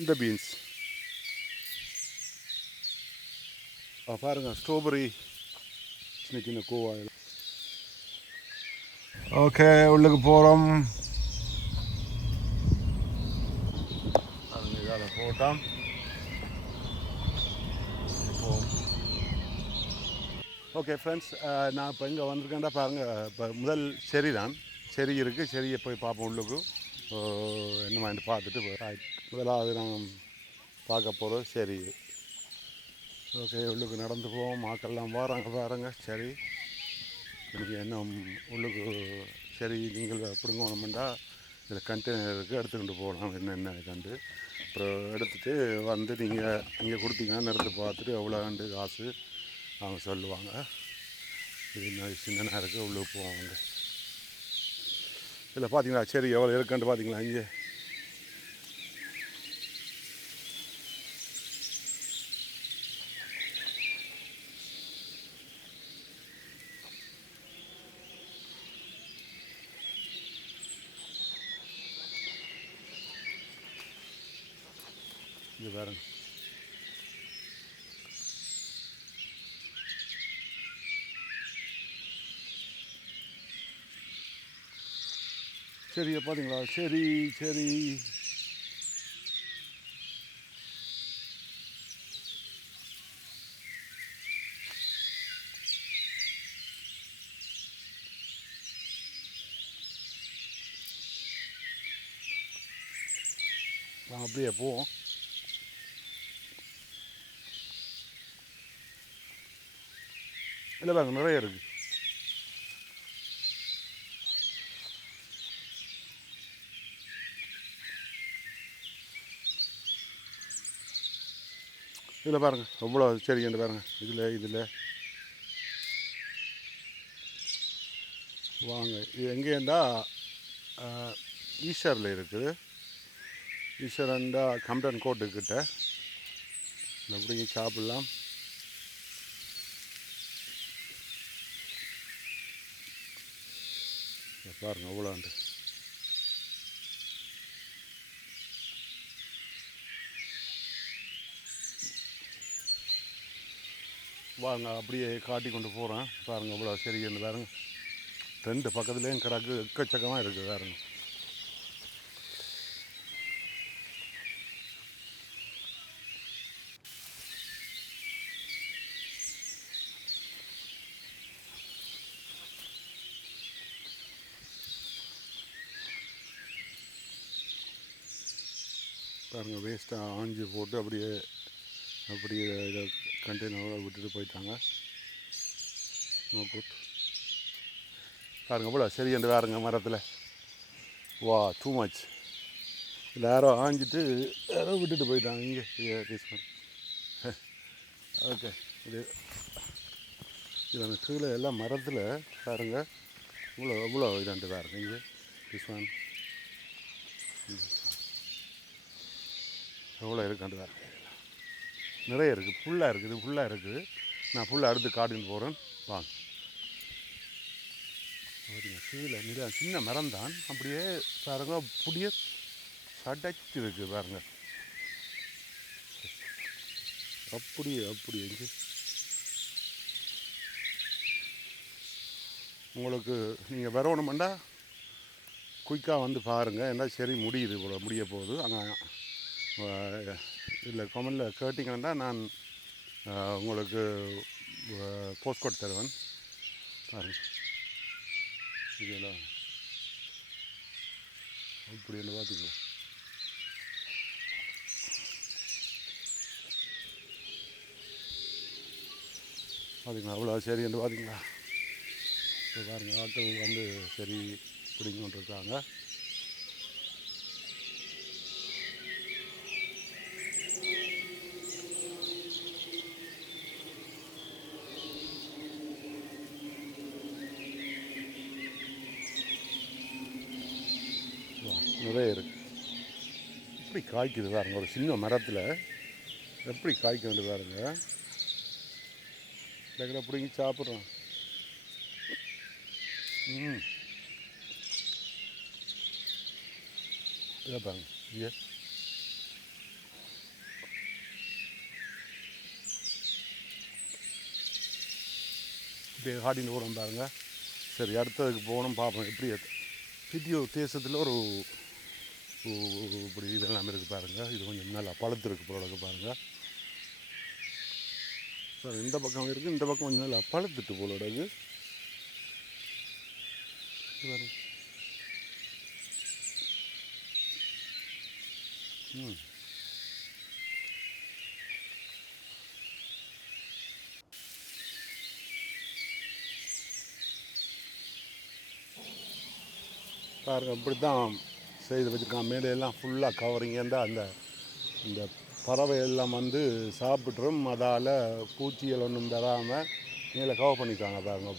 இந்த பீன்ஸ் பாருங்கள், ஸ்ட்ராபெரி சின்ன சின்ன கோவாயில். ஓகே, உள்ளுக்கு போகிறோம். அது இதால் போட்டோம். ஓகே ஃப்ரெண்ட்ஸ், நான் இப்போ இங்கே வந்திருக்கேன்டா பாருங்கள். இப்போ முதல் செரி தான், செரி இருக்குது. செரியை போய் பார்ப்போம் உள்ளுக்கு என்ன மாதிரி பார்த்துட்டு. முதலாவது நான் பார்க்க போகிறது சரி. ஓகே, உள்ளுக்கு நடந்து போவோம். மாக்கெல்லாம் வராங்க பாருங்க. சரி, இன்றைக்கி என்ன உள்ளுக்கு சரி நீங்கள் பிடுங்கணுமெண்டா இதில் கண்டெய்னர் இருக்குது, எடுத்துக்கிட்டு போகலாம். என்னென்ன கண்டு அப்புறம் எடுத்துகிட்டு வந்து நீங்கள் இங்கே கொடுத்தீங்கன்னா நிறுத்து பார்த்துட்டு எவ்வளோண்டு காசு அவங்க சொல்லுவாங்க. இது சின்னனாக இருக்குது, உள்ளுக்கு போவாங்க. இதில் பார்த்தீங்களா சரி எவ்வளோ இருக்குன்னு பார்த்தீங்களா? இங்கே இங்கே பாருங்க. சரியா பார்த்தீங்களா? சரி சரி, அப்படியே போவோம். இல்லை பாருங்க, நிறைய இருக்குது. இதில் பாருங்கள் எவ்வளோ சரி என்று பாருங்கள். இதில் வாங்க. இது எங்கேண்டா ஈஸ்வரில் இருக்குது. ஈஸ்வரண்டா கம்டன் கோட்டுக்கிட்ட அப்படிங்க சாப்பிட்லாம். பாருங்கள் எவ்வளோண்டு. வாங்க அப்படியே காட்டி கொண்டு போகிறேன். பாருங்கள் எவ்வளோ சரின்னு பாருங்கள். ரெண்டு பக்கத்துலேயும் கிடக்கு, எக்கச்சக்கமாக இருக்குது பாருங்க. பாருங்கள், வேஸ்ட்டாக ஆஞ்சி போட்டு அப்படியே இதை கண்டெய்னரோட விட்டுட்டு போயிட்டாங்க. போட்டு பாருங்கள் எவ்வளோ சரி என்று பாருங்க. மரத்தில் வா டூ மச். இல்லை யாரோ ஆஞ்சிட்டு யாரோ விட்டுட்டு போயிட்டாங்க. இங்கே பீஸ் பண்ணி. ஓகே, இது கீழே எல்லாம் மரத்தில் பாருங்கள் எவ்வளோ இதாண்டு பாருங்க. இங்கே பீஸ் ஒன் எவ்வளோ இருக்காண்டு பாருங்க. நிறைய இருக்குது, ஃபுல்லாக இருக்குது, ஃபுல்லாக இருக்குது. நான் ஃபுல்லாக அடுத்து காட்டின்னு போகிறேன். வாங்க. கீழே சின்ன மரம் தான், அப்படியே பாருங்க புடிய சடைச்சு இருக்குது பாருங்க. அப்படியே இங்கே உங்களுக்கு நீங்கள் வரணுமெண்டா குயிக்காக வந்து பாருங்கள். என்ன சரி முடியுது, இவ்வளோ முடிய போகுது. அங்கே இல்லை கமெண்டில் கேட்டிங்கன்னா நான் உங்களுக்கு போஸ்ட் கோட் தருவேன். பாருங்கள் இதெல்லாம் அப்படி என்ன பார்த்தீங்களா? பார்த்தீங்களா அவ்வளோ சரி என்று பார்த்தீங்களா? இப்போ பாருங்கள், ஆட்கள் வந்து சரி பிடிங்க கொண்டிருக்காங்க. நிறைய இருக்குது. எப்படி காய்க்குது பாருங்க, ஒரு சின்ன மரத்தில் எப்படி காய்க்குது பாருங்க. டக்குனு பிடிங்கி சாப்பிட்றோம். இதை பாருங்க. இப்போ காட்டின்னு போகிறோம் பாருங்க. சரி, அடுத்ததுக்கு போகணும் பார்ப்போம் எப்படி வீடியோ தேசத்தில் ஒரு இப்படி இதெல்லாம் இருக்குது பாருங்கள். இது கொஞ்சம் நல்லா பழுத்துருக்கு போல பாருங்கள். சார் இந்த பக்கம் இருக்குது, இந்த பக்கம் கொஞ்சம் நல்லா பழுத்துட்டு போல பாருங்க. பாருங்கள் இப்படி தான் செய்து வச்சுருக்கான். மேலே எல்லாம் ஃபுல்லாக கவரிங் இருந்தால் அந்த இந்த பறவை எல்லாம் வந்து சாப்பிட்ரும். அதால் பூச்சிகள் ஒன்றும் தராமல் மேலே கவர் பண்ணிட்டாங்க பாருங்கள்.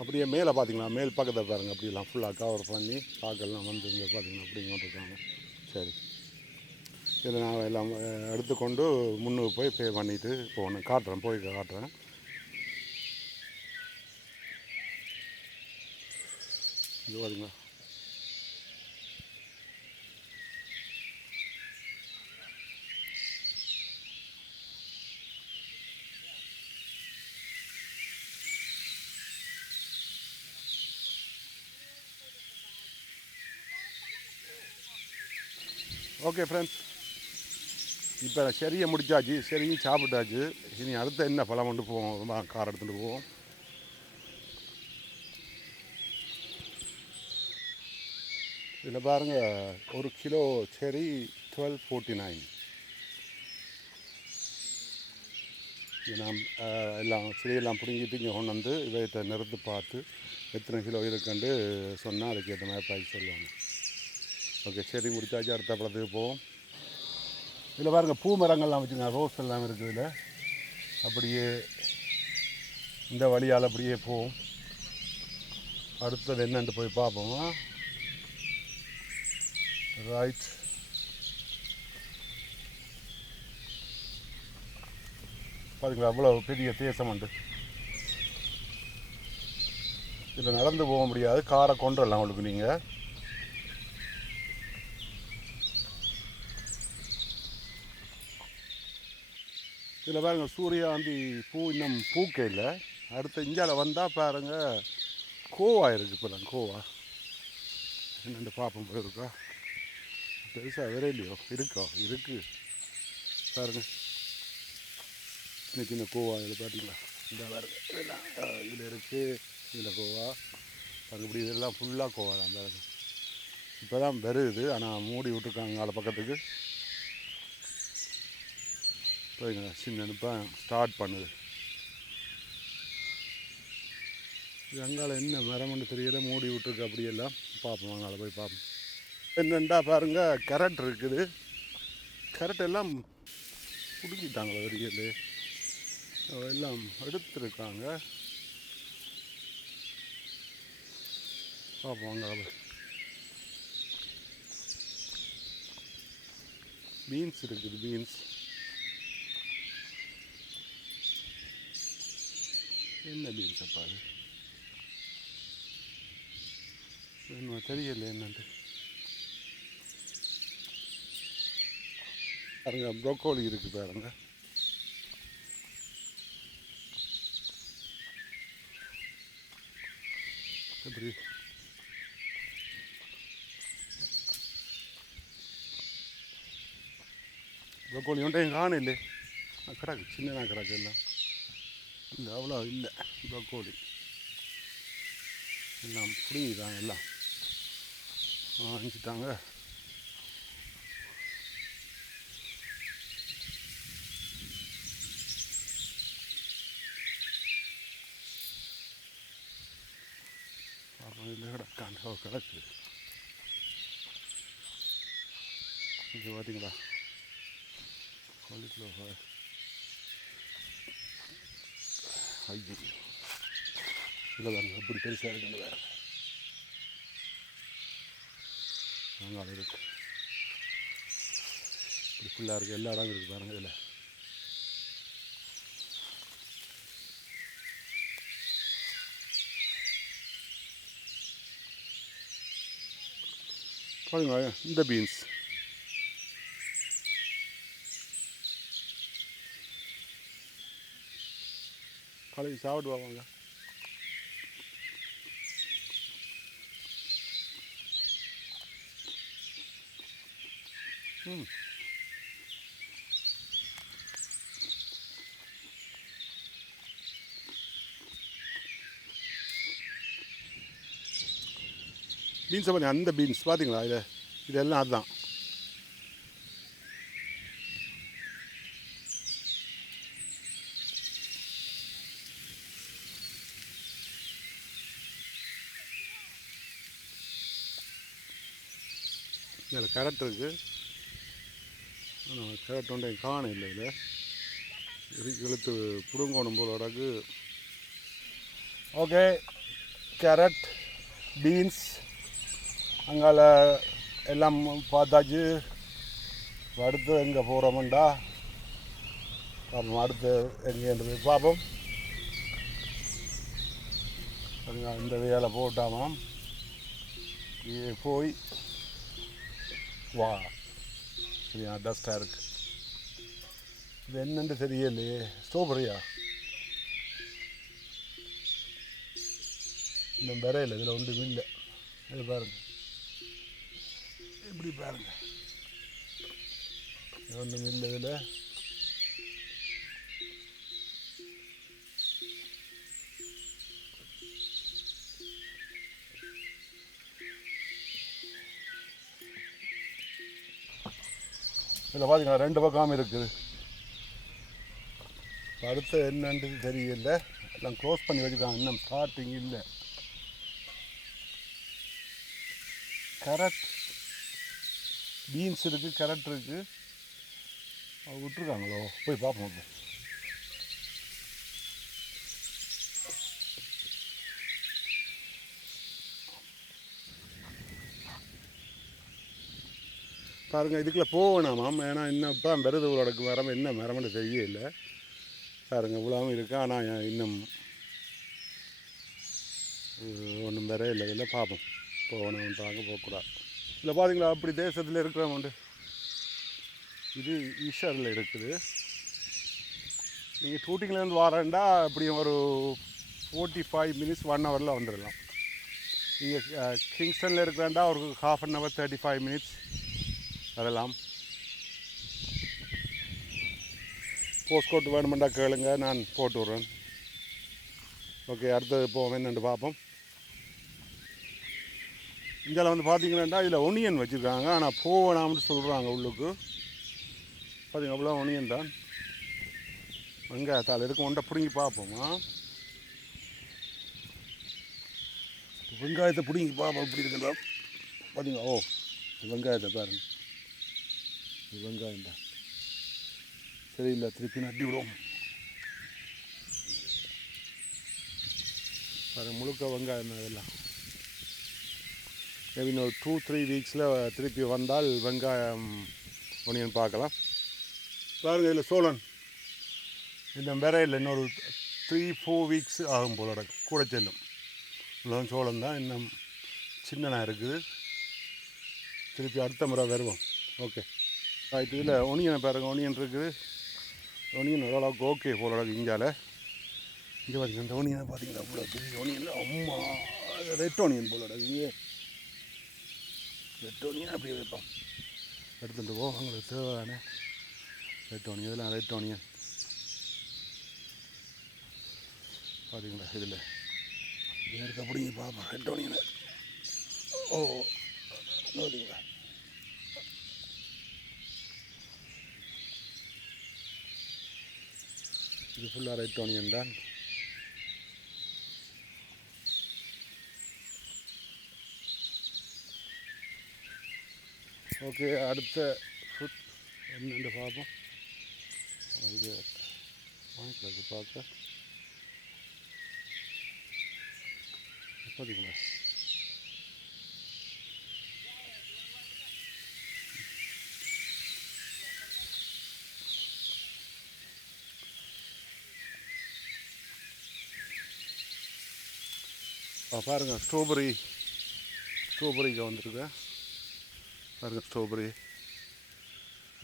அப்படியே மேலே பார்த்தீங்களா, மேல் பக்கத்தை பாருங்கள். அப்படியெல்லாம் ஃபுல்லாக கவர் பண்ணி பாக்கெல்லாம் வந்து இங்கே பார்த்தீங்கன்னா அப்படி கொண்டிருக்காங்க. சரி, இதை நான் எல்லாம் எடுத்துக்கொண்டு முன்னுக்கு போய் பே பண்ணிவிட்டு போகணும். காட்டுறேன், போய் காட்டுறேன். இது பார்த்தீங்களா, ஓகே ஃப்ரெண்ட்ஸ், இப்போ சரியை முடிச்சாச்சு, சரியும் சாப்பிட்டாச்சு. இனி அடுத்த என்ன பழம் கொண்டு போவோம், ரொம்ப கார் எடுத்துகிட்டு போவோம். இதில் பாருங்கள், ஒரு கிலோ செரி 12.49. இது நாம் எல்லாம் செடியெல்லாம் பிடுங்கிட்டு இங்கே கொண்டு வந்து இவற்றை நிறுத்து பார்த்து எத்தனை கிலோ இருக்குன்னு சொன்னால் அதுக்கு ஏற்ற மாதிரி ப்ரைஸ் சொல்லுவாங்க. ஓகே, சரி முடிச்சாச்சு. அடுத்த பழத்துக்கு போவோம். இதில் பாருங்கள், பூ மரங்கள்லாம் வச்சுங்க, ரோஸ் எல்லாம் இருக்குது. இதில் அப்படியே இந்த வழியால் அப்படியே போவோம். அடுத்தது என்னென்று போய் பார்ப்போமா. ரைட், பாருங்களா அவ்வளோ பெரிய தேசம் உண்டு. இதில் நடந்து போக முடியாது, காரை கொண்டு வரலாம் உங்களுக்கு. நீங்கள் இதில் பாருங்கள், சூரியகாந்தி பூ இன்னும் பூக்கே இல்லை. அடுத்த இஞ்சால வந்தால் பாருங்கள், கோவா இருக்குது. இப்போ தான் கோவா என்னென்று பார்ப்போம். போயிருக்கா பெருசாக வேற இல்லையோ, இருக்கோ இருக்குது பாருங்கள். சின்ன சின்ன கோவா இதில் பார்த்தீங்களா, இந்த பாருங்க இதெல்லாம் இதில் இருக்குது. இதில் கோவா பாருங்க, இப்படி இதெல்லாம் ஃபுல்லாக கோவா தான் பாருங்க. இப்போ தான் வருது, ஆனால் மூடி விட்டுருக்காங்க அதை பக்கத்துக்கு. பாருங்க, சின்ன இப்போ ஸ்டார்ட் பண்ணுது. இது அங்கால என்ன மரம்னு தெரியல, மூடி விட்டுருக்கு. அப்படியெல்லாம் பார்ப்போம், அங்கால போய் பார்ப்போம். என்னென்னா பாருங்கள், கரண்ட் இருக்குது. கரண்ட் எல்லாம் பிடுங்கிட்டாங்களோ வரியல் எல்லாம் எடுத்துருக்காங்க. பார்ப்போம் அங்கே. பீன்ஸ் இருக்குது, பீன்ஸ். என்ன பீன்ஸ் அப்பா அது என்ன தெரியல என்னன்ட்டு. பாருங்க, ப்ரோக்கோலி இருக்குது பாருங்க. எப்படி ப்ரோக்கோலி ஒன்றையும் காணல, கிடக்கு சின்னதாக கிடக்கு. எல்லாம் இல்லை, அவ்வளோ இல்லை. ப்ரோக்கோலி எல்லாம் பிடிங்கிட்டாங்க, எல்லாம் வாங்கிட்டாங்க. இல்லை கிடக்கான், கிடக்கு. இங்கே பார்த்தீங்களா, காலிஃப்ளவர். ஐயோ, இல்லை பாருங்க, எப்படி பெருசாக இருக்குன்னு வேறு. அங்கே இருக்கு, இப்படி ஃபுல்லாக இருக்குது. எல்லா இடம் இருக்குது பாருங்கள். இதில் பாருங்க, இந்த பீன்ஸ் கழுவி சாப்பிட்டு வாங்க. பீன்ஸை பண்ணி அந்த பீன்ஸ் பார்த்தீங்களா இதெல்லாம் அதுதான். இதில் கேரட் இருக்குது. ஆனால் கேரட் ஒன்றை காணும் இல்லை. இதில் இழுத்து புடுங்கணும் போலோடக்கு. ஓகே, கேரட், பீன்ஸ் அங்கால எல்லாம் பார்த்தாச்சு. அடுத்து எங்கே போகிறோம்டா பார்ப்போம். அடுத்து எங்கேன்றது பார்ப்போம். இந்த வேலை போட்டாமாம் போய் வா. சரியா டஸ்ட்டாக இருக்குது. இது என்னென்று தெரியலையே. ஸ்ட்ராபெரியா? இன்னும் வரையில இதில் ஒன்றும் இல்லை. இது பாருங்கள், இப்படி பாருங்கள், ஒன்றும் இல்லை இதில். இதில் பார்த்தீங்கன்னா 2 பக்கம் இருக்குது. அடுத்து என்னன்றது தெரியல. எல்லாம் க்ளோஸ் பண்ணி வச்சுருக்காங்க. இன்னும் ஸ்டார்டிங் இல்லை. கேரட், பீன்ஸ் இருக்குது, கேரட் இருக்குது. விட்டுருக்காங்களோ? போய் பார்ப்போம். பாருங்கள், இதுக்குள்ளே போவேணாமாம். ஏன்னா இன்னும் இப்போ வருது உலகக்கு மரம். என்ன மரம்னு தெரியல. பாருங்கள், இவ்வளவும் இருக்குது. ஆனால் இன்னும் ஒன்றும் வேற இல்லை. இதில் பார்ப்போம். போகணுன்றாங்க, போகக்கூடாது. இல்லை பார்த்தீங்களா, அப்படி தேசத்தில் இருக்கிறவங்க. இது ஈஷரில் இருக்குது. நீங்கள் ஷூட்டிங்லேருந்து வரேன்டா அப்படியும் ஒரு 45 மினிட்ஸ் 1 ஹவரில் வந்துடலாம். நீங்கள் கிங்ஸ்டனில் இருக்கிறேன்டா ஒரு 1/2 hour 35 மினிட்ஸ் வரலாம். போஸ்ட்கோட் வேணுமெண்டா கேளுங்க, நான் போட்டு விட்றேன். ஓகே, அடுத்தது போவோம். என்னென்று பார்ப்போம். இதில் வந்து பார்த்தீங்கன்னா இதில் ஒனியன் வச்சுருக்காங்க. ஆனால் போவேணாம்னு சொல்கிறாங்க உள்ளுக்கு. பார்த்தீங்க, அவ்வளோ ஒனியன் தான். வெங்காயத்தால் இருக்கும். ஒன்றை பிடுங்கி பார்ப்போமா? வெங்காயத்தை பிடுங்கி பார்ப்போம் எப்படி இருக்குதா. பார்த்தீங்களா? ஓ, வெங்காயத்தை பாருங்க. வெங்காயம் தான் சரியில்லை. திருப்பி நட்டி விடுவோம். பாருங்க, முழுக்க வெங்காயம் தான் இதெல்லாம். மேபி ஒரு 2-3 வீக்ஸில் திருப்பி வந்தால் வெங்காயம் ஒனியன் பார்க்கலாம். பாருங்க, இதில் சோளன் இன்னும் வேற இல்லை. இன்னொரு 3-4 வீக்ஸ் ஆகும் போல கூட செல்லும். இவ்வளோ சோளம் தான் இன்னும் சின்னனாக இருக்குது. திருப்பி அடுத்த முறை வருவோம். Okay right. இதில் ஒனியனை பாருங்கள், ஒனியன் இருக்குது. ஒனியன் ஓரளவுக்கு ஓகே போல இங்கால. இங்கே பார்த்தீங்கன்னா இந்த ஒனியனை பார்த்தீங்கன்னா அவ்வளோ பெரிய ஒனியன். அம்மா, ரெட் ஒனியன் போல இங்கே. ரெட் ஒனியன் அப்படியே வைப்போம். எடுத்துகிட்டு போ, அவங்களுக்கு தேவையான ரெட் ஒனியன். இதெல்லாம் ரெட் ஒனியன் பார்த்தீங்களா. இதில் எடுத்து அப்படிங்க பார்ப்போம் ரெட் ஒனியனை. ஓ, நோதிங்களா. இது ஃபுல்லாக ரெட் ஒனியன் தான். ஓகே, அடுத்த ஃபுட் என்னென்று பார்ப்போம். இது வாங்கிக்கலாம் பார்க்க. பார்த்தீங்களா, பாருங்கள் ஸ்ட்ராபெரிக்கு வந்துருக்கேன். பாருங்கள், ஸ்ட்ராபெரி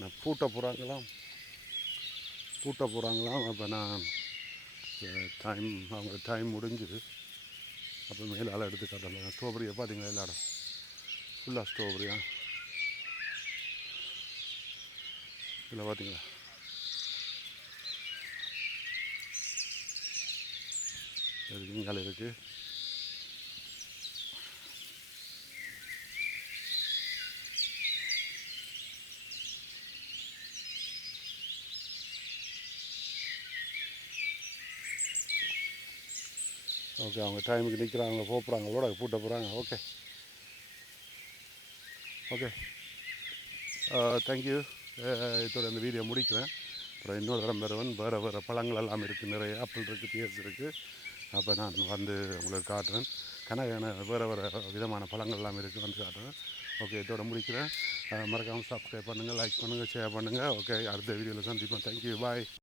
நான் பூட்ட போகிறாங்களாம். அப்போ நான் டைம் அவங்க டைம் முடிஞ்சுது. அப்போ மேலால் எடுத்து காட்டலாம். ஸ்ட்ராபெரியை பார்த்தீங்களா எல்லா இடம் ஃபுல்லாக ஸ்ட்ராபெரியா இதில் பார்த்தீங்களா இங்கால இருக்குது. ஓகே அவங்க டைமுக்கு நிற்கிறாங்க போகிறாங்க கூட பூட்ட போகிறாங்க. Okay okay thank you. இதோட இந்த வீடியோ முடிக்கிறேன். அப்புறம் இன்னொரு தரம் வேறு பழங்கள் எல்லாம் இருக்குது. நிறைய ஆப்பிள் இருக்குது, பியர்ஸ் இருக்குது. அப்போ நான் வந்து உங்களுக்கு காட்டுறேன். வேறு விதமான பழங்கள் எல்லாம் இருக்குது, வந்து காட்டுறேன். ஓகே இதோட முடிக்கிறேன். மறக்காமல் சப்ஸ்கிரைப் பண்ணுங்கள், லைக் பண்ணுங்கள், ஷேர் பண்ணுங்கள். ஓகே அடுத்த வீடியோவில் சந்திப்போம். தேங்க்யூ, பாய்.